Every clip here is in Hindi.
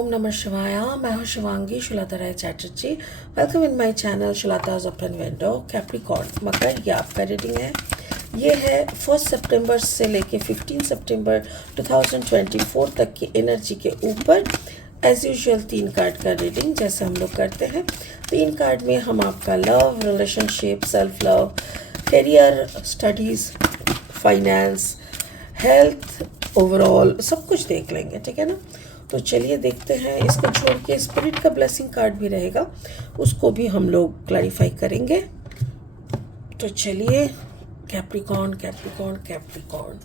ओम नमः शिवाय। मैं हूँ Shivangi Shulta Rai Chatterjee. Welcome in my channel Shulta's open window. Capricorn Makar ये आपका रीडिंग है। ये है 1 सितंबर से लेके 15 सितंबर 2024 तक की एनर्जी के ऊपर एज यूजुअल 3 कार्ड का रीडिंग जैसे हम लोग करते हैं। 3 कार्ड में हम आपका love, relationship, self love, career, studies, finance, health, overall सब कुछ देख लेंगे, ठीक है ना। तो चलिए देखते हैं। इसको छोड़ के स्पिरिट का ब्लेसिंग कार्ड भी रहेगा, उसको भी हम लोग क्लैरिफाई करेंगे। तो चलिए, Capricorn Capricorn Capricorn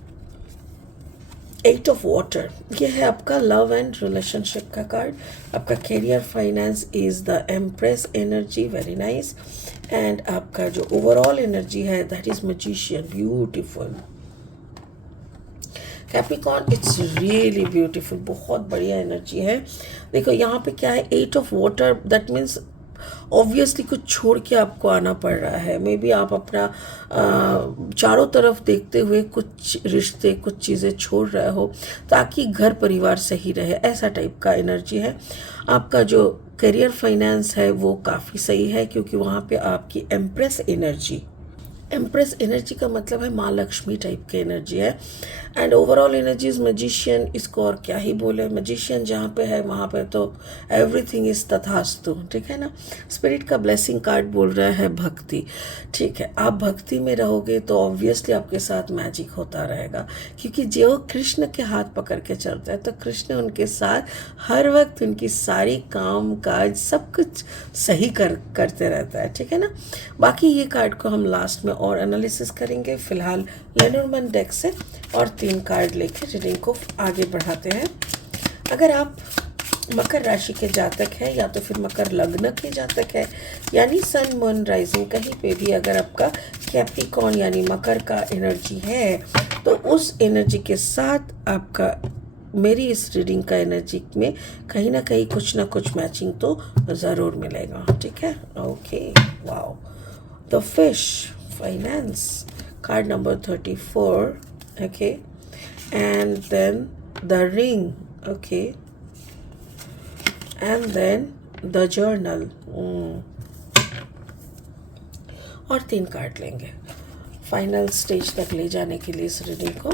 8 of water, ये है आपका लव एंड रिलेशनशिप का कार्ड। आपका career, finance is the empress energy, very nice. And आपका जो ओवरऑल एनर्जी है that is magician, beautiful. Capricorn it's really beautiful, बहुत बढ़िया एनर्जी है। देखो यहाँ पे क्या है, 8 of water, that means obviously कुछ छोड़ के आपको आना पड़ रहा है। मे बी आप अपना चारों तरफ देखते हुए कुछ रिश्ते, कुछ चीज़ें छोड़ रहे हो ताकि घर परिवार सही रहे, ऐसा टाइप का एनर्जी है। आपका जो करियर फाइनेंस है वो काफ़ी सही है, क्योंकि वहाँ पे आपकी एम्प्रेस एनर्जी का मतलब है माँ लक्ष्मी टाइप की एनर्जी है। And overall energy is magician, इसको और क्या ही बोले। मैजिशियन जहाँ पे है वहाँ पे तो एवरीथिंग इज तथास्तु, ठीक है ना। स्पिरिट का ब्लेसिंग कार्ड बोल रहा है भक्ति, ठीक है। आप भक्ति में रहोगे तो ऑब्वियसली आपके साथ मैजिक होता रहेगा, क्योंकि जो कृष्ण के हाथ पकड़ के चलता है तो कृष्ण उनके साथ हर वक्त उनकी सारी काम काज सब कुछ सही करते रहता है, ठीक है ना। बाकी ये कार्ड को हम लास्ट में और एनालिसिस करेंगे। फिलहाल लेनोर्मन डेक से और 3 कार्ड लेके रीडिंग को आगे बढ़ाते हैं। अगर आप मकर राशि के जातक हैं या तो फिर मकर लग्न के जातक है, यानी सन मून राइजिंग कहीं पे भी अगर आपका कैप्रिकॉर्न यानी मकर का एनर्जी है, तो उस एनर्जी के साथ आपका मेरी इस रीडिंग का एनर्जी में कहीं ना कहीं कुछ ना कुछ मैचिंग तो ज़रूर मिलेगा, ठीक है। Okay, wow, the fish, finance, card number 34, okay, and then the ring, okay, and then the journal, और 3 कार्ड लेंगे फाइनल स्टेज तक ले जाने के लिए इस रीडिंग को।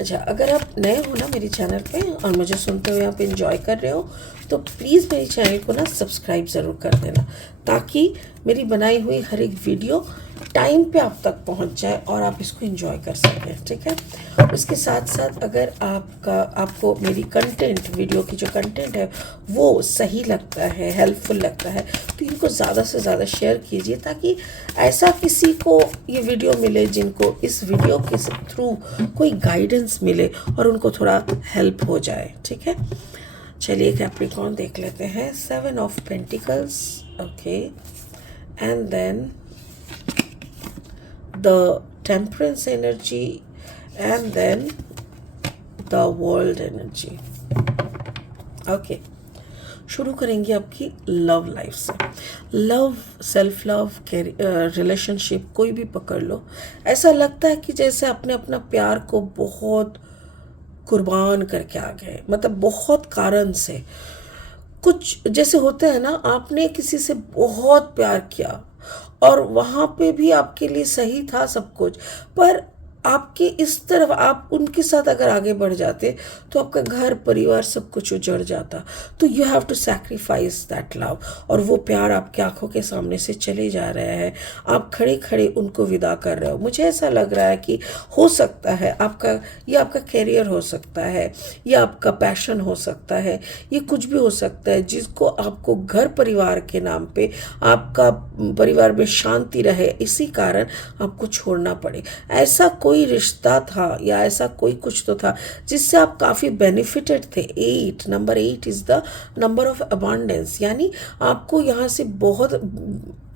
अच्छा, अगर आप नए हो ना मेरे चैनल पे और मुझे सुनते हुए आप एंजॉय कर रहे हो तो प्लीज़ मेरे चैनल को ना सब्सक्राइब ज़रूर कर देना, ताकि मेरी बनाई हुई हर एक वीडियो टाइम पे आप तक पहुंच जाए और आप इसको एंजॉय कर सकें, ठीक है। उसके साथ साथ अगर आपको मेरी कंटेंट, वीडियो की जो कंटेंट है वो सही लगता है, हेल्पफुल लगता है, तो इनको ज़्यादा से ज़्यादा शेयर कीजिए, ताकि ऐसा किसी को ये वीडियो मिले जिनको इस वीडियो के थ्रू कोई गाइडेंस मिले और उनको थोड़ा हेल्प हो जाए, ठीक है। चलिए कैप्रिकॉर्न देख लेते हैं। 7 of pentacles, okay, and then the temperance energy and then the world energy, okay। शुरू करेंगे आपकी लव लाइफ से। लव, सेल्फ लव, रिलेशनशिप कोई भी पकड़ लो, ऐसा लगता है कि जैसे आपने अपना प्यार को बहुत कुर्बान करके आ गए, मतलब बहुत कारण से। कुछ जैसे होता है ना, आपने किसी से बहुत प्यार किया और वहाँ पे भी आपके लिए सही था सब कुछ, पर आपके इस तरफ आप उनके साथ अगर आगे बढ़ जाते तो आपका घर परिवार सब कुछ उजड़ जाता। तो you have to sacrifice that love, और वो प्यार आपकी आंखों के सामने से चले जा रहे हैं, आप खड़े खड़े उनको विदा कर रहे हो। मुझे ऐसा लग रहा है कि हो सकता है ये आपका कैरियर हो सकता है, ये आपका पैशन हो सकता है, ये कुछ भी हो सकता है जिसको आपको घर परिवार के नाम पे आपका परिवार में शांति रहे, इसी कारण आपको छोड़ना पड़े। ऐसा कोई रिश्ता था या ऐसा कोई कुछ तो था जिससे आप काफ़ी बेनिफिटेड थे। 8, number 8 is the number of abundance, यानी आपको यहाँ से बहुत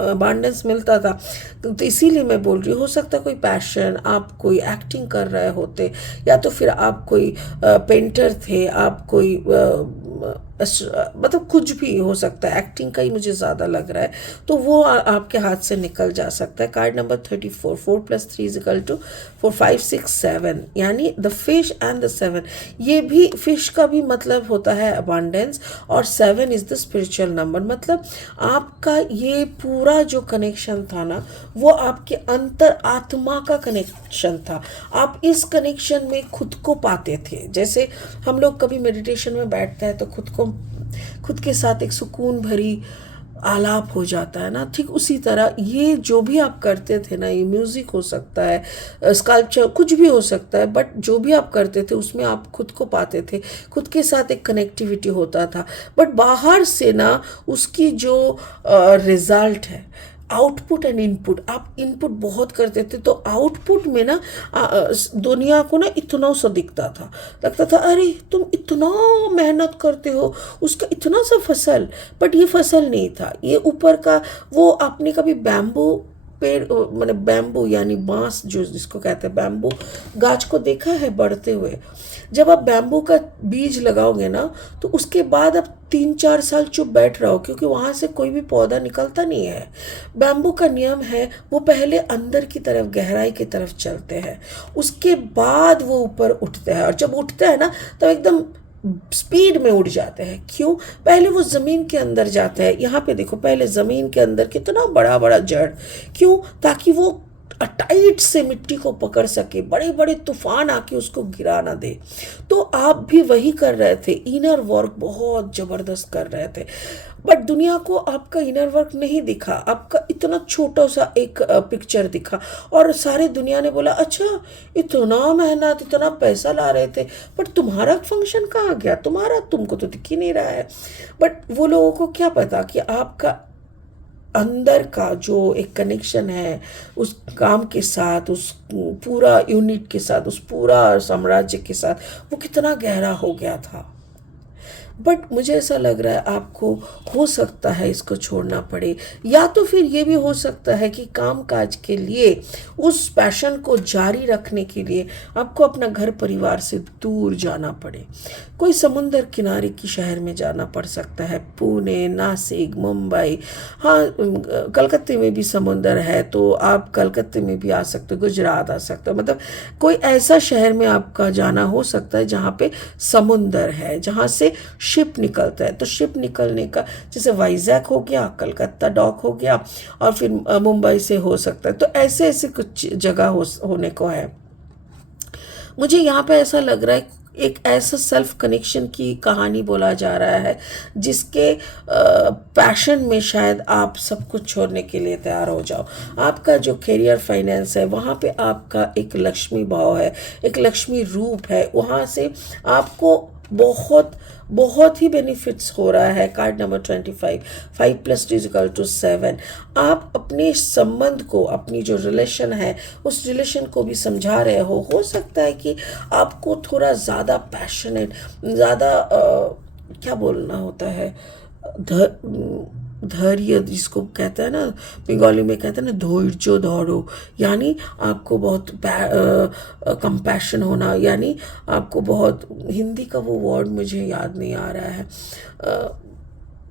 अबांडेंस मिलता था। तो इसीलिए मैं बोल रही हूँ, हो सकता है कोई पैशन, आप कोई एक्टिंग कर रहे होते, या तो फिर आप कोई पेंटर थे, आप कोई मतलब कुछ भी हो सकता है, एक्टिंग का ही मुझे ज़्यादा लग रहा है, तो वो आपके हाथ से निकल जा सकता है। कार्ड नंबर 34, 4+3 = 4, 5, 6, 7, यानी द फिश एंड द 7। ये भी फिश का भी मतलब होता है अबांडेंस, और 7 इज़ द स्पिरिचुअल नंबर। मतलब आपका ये पूरा जो कनेक्शन था ना, वो आपके अंतर आत्मा का कनेक्शन था। आप इस कनेक्शन में खुद को पाते थे। जैसे हम लोग कभी मेडिटेशन में बैठते हैं तो खुद के साथ एक सुकून भरी आलाप हो जाता है ना, ठीक उसी तरह ये जो भी आप करते थे ना, ये म्यूज़िक हो सकता है, स्कल्पचर, कुछ भी हो सकता है, बट जो भी आप करते थे उसमें आप खुद को पाते थे, खुद के साथ एक कनेक्टिविटी होता था। बट बाहर से ना उसकी जो रिजल्ट है, आउटपुट एंड इनपुट, आप इनपुट बहुत करते थे तो आउटपुट में ना दुनिया को ना इतना सा दिखता था, लगता था अरे तुम इतना मेहनत करते हो, उसका इतना सा फसल, बट ये फसल नहीं था, ये ऊपर का वो आपने कभी बैम्बू पेड़ मतलब बैम्बू यानी बांस जो जिसको कहते हैं बैम्बू गाछ को देखा है बढ़ते हुए? जब आप बैम्बू का बीज लगाओगे ना तो उसके बाद आप 3-4 साल चुप बैठ रहो, क्योंकि वहाँ से कोई भी पौधा निकलता नहीं है। बैम्बू का नियम है वो पहले अंदर की तरफ गहराई की तरफ चलते हैं, उसके बाद वो ऊपर उठते हैं, और जब उठते हैं ना तब एकदम स्पीड में उड़ जाते हैं। क्यों? पहले वो ज़मीन के अंदर जाते हैं। यहाँ पे देखो, पहले ज़मीन के अंदर कितना बड़ा बड़ा जड़, क्यों? ताकि वो टाइट से मिट्टी को पकड़ सके, बड़े बड़े तूफान आके उसको गिरा ना दे। तो आप भी वही कर रहे थे, इनर वर्क बहुत ज़बरदस्त कर रहे थे, बट दुनिया को आपका इनर वर्क नहीं दिखा, आपका इतना छोटा सा एक पिक्चर दिखा, और सारे दुनिया ने बोला अच्छा इतना मेहनत, इतना पैसा ला रहे थे, बट तुम्हारा फंक्शन कहाँ गया, तुमको तो दिख ही नहीं रहा है। बट वो लोगों को क्या पता कि आपका अंदर का जो एक कनेक्शन है उस काम के साथ, उस पूरा यूनिट के साथ, उस पूरा साम्राज्य के साथ, वो कितना गहरा हो गया था। बट मुझे ऐसा लग रहा है आपको हो सकता है इसको छोड़ना पड़े, या तो फिर ये भी हो सकता है कि काम काज के लिए, उस पैशन को जारी रखने के लिए आपको अपना घर परिवार से दूर जाना पड़े। कोई समुंदर किनारे की शहर में जाना पड़ सकता है, पुणे, नासिक, मुंबई, हाँ कलकत्ते में भी समुंदर है तो आप कलकत्ते में भी आ सकते हो, गुजरात आ सकते हो, मतलब कोई ऐसा शहर में आपका जाना हो सकता है जहाँ पे समुंदर है, जहाँ से शिप निकलता है। तो शिप निकलने का जैसे वाइजैक हो गया, कलकत्ता डॉक हो गया, और फिर मुंबई से हो सकता है। तो ऐसे ऐसे कुछ जगह होने को है। मुझे यहाँ पे ऐसा लग रहा है एक ऐसा सेल्फ कनेक्शन की कहानी बोला जा रहा है जिसके पैशन में शायद आप सब कुछ छोड़ने के लिए तैयार हो जाओ। आपका जो करियर फाइनेंस है वहाँ पे आपका एक लक्ष्मी भाव है, एक लक्ष्मी रूप है, वहाँ से आपको बहुत बहुत ही बेनिफिट्स हो रहा है। Card number 25, 5+2 = 7। आप अपने संबंध को, अपनी जो रिलेशन है उस रिलेशन को भी समझा रहे हो सकता है कि आपको थोड़ा ज़्यादा पैशनेट, ज़्यादा क्या बोलना होता है, धैर्य जिसको कहते हैं ना, बंगाली में कहते हैं ना धैर्य धरो, यानी आपको बहुत कंपैशन होना, यानी आपको बहुत, हिंदी का वो वर्ड मुझे याद नहीं आ रहा है,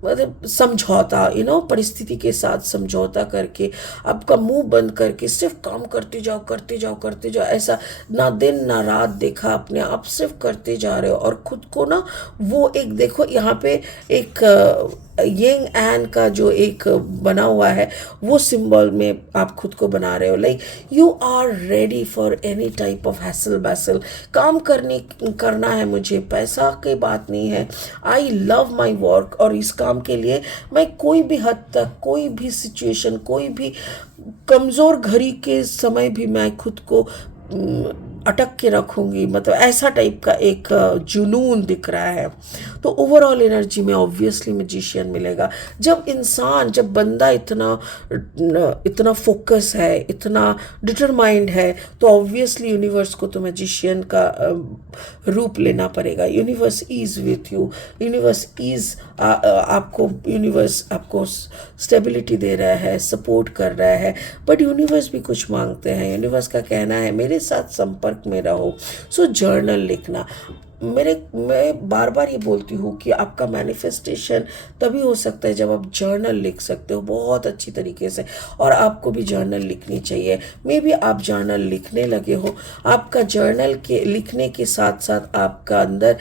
मतलब समझौता, परिस्थिति के साथ समझौता करके, आपका मुंह बंद करके सिर्फ काम करते जाओ करते जाओ करते जाओ, ऐसा ना दिन ना रात देखा अपने, आप सिर्फ करते जा रहे हो, और खुद को ना वो एक देखो यहाँ पे एक यंग एन का जो एक बना हुआ है वो सिंबल में आप खुद को बना रहे हो, like you are ready for any type of hassle बैसल। काम करना है मुझे, पैसा की बात नहीं है, आई लव माई वर्क, और इस काम के लिए मैं कोई भी हद तक, कोई भी सिचुएशन, कोई भी कमज़ोर घड़ी के समय भी मैं खुद को अटक के रखूंगी, मतलब ऐसा टाइप का एक जुनून दिख रहा है। तो ओवरऑल एनर्जी में ऑब्वियसली मैजिशियन मिलेगा। जब बंदा इतना इतना फोकस है, इतना डिटरमाइंड है, तो ऑब्वियसली यूनिवर्स को तो मैजिशियन का रूप लेना पड़ेगा। Universe is with you, universe आपको स्टेबिलिटी दे रहा है, सपोर्ट कर रहा है। बट यूनिवर्स भी कुछ मांगते हैं। यूनिवर्स का कहना है मेरे साथ संपर्क में रहो। सो जर्नल लिखना, मैं बार बार ये बोलती हूँ कि आपका मैनिफेस्टेशन तभी हो सकता है जब आप जर्नल लिख सकते हो बहुत अच्छी तरीके से। और आपको भी जर्नल लिखनी चाहिए। मे बी आप जर्नल लिखने लगे हो, आपका जर्नल के लिखने के साथ साथ आपका अंदर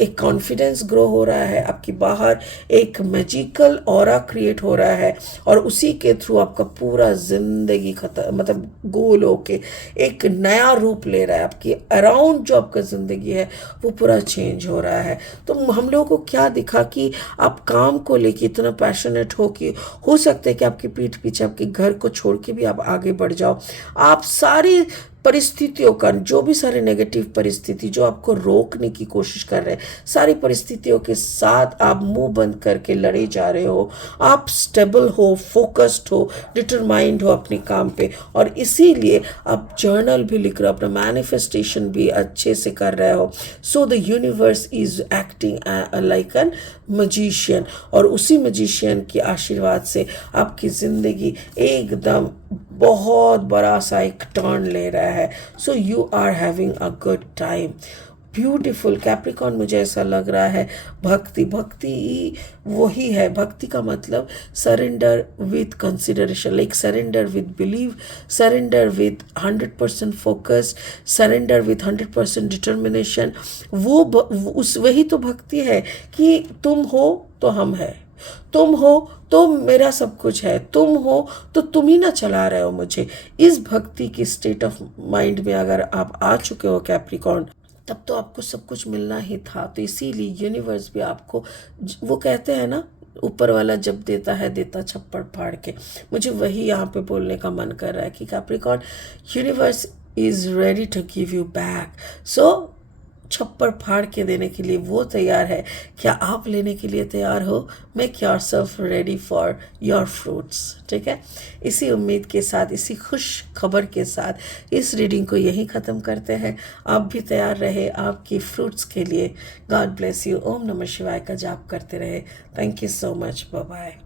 एक कॉन्फिडेंस ग्रो हो रहा है, आपकी बाहर एक मैजिकल ऑरा क्रिएट हो रहा है, और उसी के थ्रू आपका पूरा जिंदगी मतलब गोल होके एक नया रूप ले रहा है। आपकी अराउंड जो आपका ज़िंदगी है वो पूरा चेंज हो रहा है। तो हम लोगों को क्या दिखा कि आप काम को लेके इतना पैशनेट हो कि हो सकता है कि आपकी पीठ पीछे आपके घर को छोड़ के भी आप आगे बढ़ जाओ। आप सारी परिस्थितियों का, जो भी सारे नेगेटिव परिस्थिति जो आपको रोकने की कोशिश कर रहे हैं, सारी परिस्थितियों के साथ आप मुंह बंद करके लड़े जा रहे हो। आप स्टेबल हो, फोकस्ड हो, डिटरमाइंड हो अपने काम पे, और इसीलिए आप जर्नल भी लिख रहे हो, अपना मैनिफेस्टेशन भी अच्छे से कर रहे हो। So the universe is acting like an magician, और उसी मजिशियन के आशीर्वाद से आपकी ज़िंदगी एकदम बहुत बड़ा सा एक टर्न ले रहा है। So you are having a good time. Beautiful Capricorn, मुझे ऐसा लग रहा है भक्ति वही है। भक्ति का मतलब surrender with consideration, like surrender with believe, surrender with 100% focus, surrender with 100% determination. वही तो भक्ति है कि तुम हो तो हम है, तुम हो तो मेरा सब कुछ है, तुम हो तो तुम ही ना चला रहे हो मुझे। इस भक्ति की स्टेट ऑफ माइंड में अगर आप आ चुके हो कैप्रिकॉर्न, तब तो आपको सब कुछ मिलना ही था। तो इसीलिए यूनिवर्स भी आपको, वो कहते हैं ना, ऊपर वाला जब देता है देता छप्पड़ फाड़ के। मुझे वही यहाँ पे बोलने का मन कर रहा है कि Capricorn, universe is ready to give you back. So छप्पर फाड़ के देने के लिए वो तैयार है। क्या आप लेने के लिए तैयार हो? Make your self ready for your fruits. ठीक है, इसी उम्मीद के साथ, इसी खुश खबर के साथ इस रीडिंग को यहीं ख़त्म करते हैं। आप भी तैयार रहे आपकी फ्रूट्स के लिए। God bless you. ओम नमः शिवाय का जाप करते रहे। Thank you so much. Bye bye.